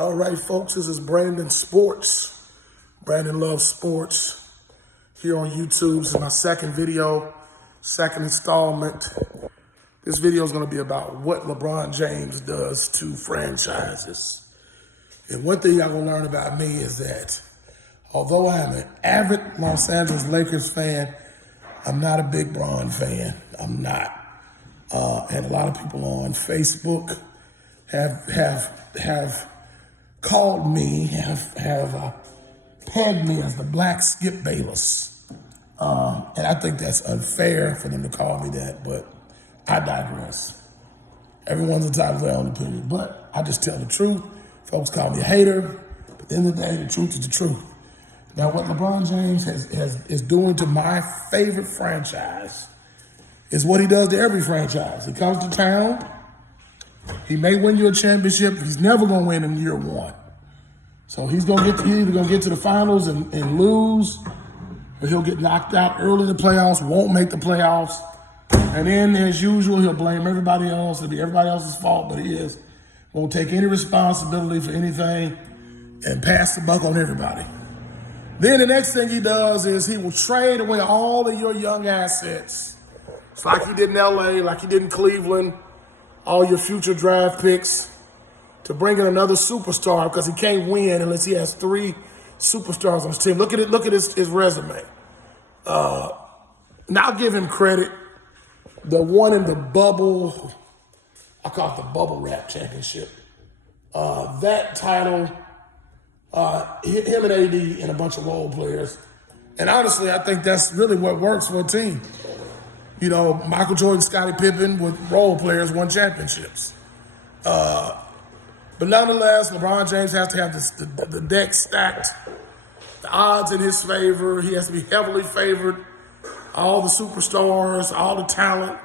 All right, folks, this is Brandon Sports. Brandon Loves Sports here on YouTube. This is my second video, second installment. This video is going to be about what LeBron James does to franchises. And one thing y'all going to learn about me is that although I am an avid Los Angeles Lakers fan, I'm not a big Bron fan. I'm not. And a lot of people on Facebook have called me, have pegged me as the black Skip Bayless. And I think that's unfair for them to call me that, but I digress. Everyone's entitled to their own opinion, but I just tell the truth. Folks call me a hater, but at the end of the day, the truth is the truth. Now, what LeBron James is doing to my favorite franchise is what he does to every franchise. He comes to town. He may win you a championship. He's never going to win in year one. So he's either going to get to the finals and lose, or he'll get knocked out early in the playoffs, won't make the playoffs. And then, as usual, he'll blame everybody else. It'll be everybody else's fault, but he won't take any responsibility for anything and pass the buck on everybody. Then the next thing he does is he will trade away all of your young assets. It's like he did in LA, like he did in Cleveland, all your future draft picks, to bring in another superstar because he can't win unless he has three superstars on his team. Look at his resume. Now I'll give him credit. The one in the bubble, I call it the bubble rap championship. That title, him and AD and a bunch of role players. And honestly, I think that's really what works for a team. You know, Michael Jordan, Scottie Pippen with role players won championships. But nonetheless, LeBron James has to have the deck stacked, the odds in his favor. He has to be heavily favored, all the superstars, all the talent,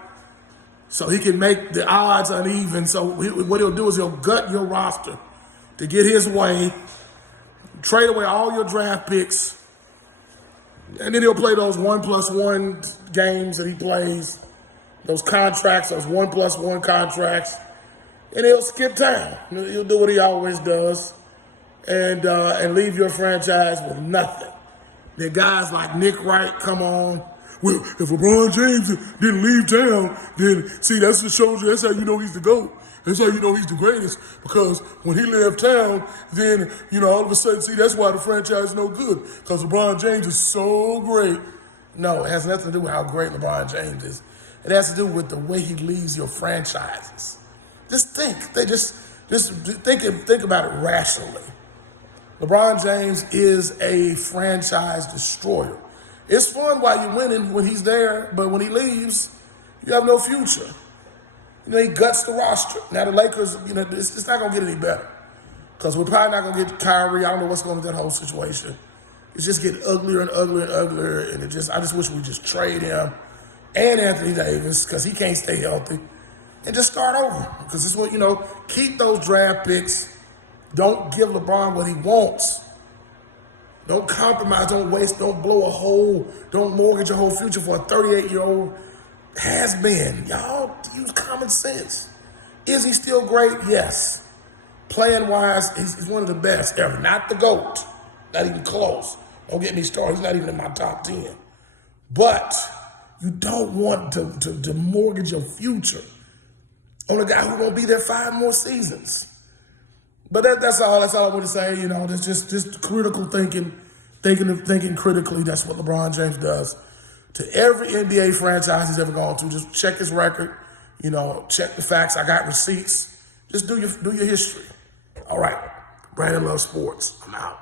so he can make the odds uneven. So what he'll do is he'll gut your roster to get his way, trade away all your draft picks, and then he'll play those 1+1 games that he plays, those contracts, those 1+1 contracts, and he'll skip town. He'll do what he always does, and leave your franchise with nothing. Then guys like Nick Wright come on. Well, if LeBron James didn't leave town, then see, that's how you know he's the GOAT. That's how you know he's the greatest, because when he left town, then, all of a sudden, see, that's why the franchise is no good, because LeBron James is so great. No, it has nothing to do with how great LeBron James is. It has to do with the way he leads your franchises. Just think. Just think about it rationally. LeBron James is a franchise destroyer. It's fun while you're winning when he's there, but when he leaves, you have no future. He guts the roster. Now, the Lakers, it's not going to get any better, because we're probably not going to get Kyrie. I don't know what's going on with that whole situation. It's just getting uglier and uglier and uglier, and I just wish we just trade him and Anthony Davis, because he can't stay healthy, and just start over, because it's what, keep those draft picks. Don't give LeBron what he wants. Don't compromise, don't waste, don't blow a hole, don't mortgage your whole future for a 38-year-old has-been. Y'all use common sense. Is he still great? Yes. Playing-wise, he's one of the best ever. Not the GOAT. Not even close. Don't get me started. He's not even in my top 10. But you don't want to mortgage your future on a guy who won't be there 5 more seasons. But that's all. That's all I want to say. That's just critical thinking critically. That's what LeBron James does to every NBA franchise he's ever gone to. Just check his record. Check the facts. I got receipts. Just do your history. All right. Brandon Loves Sports. I'm out.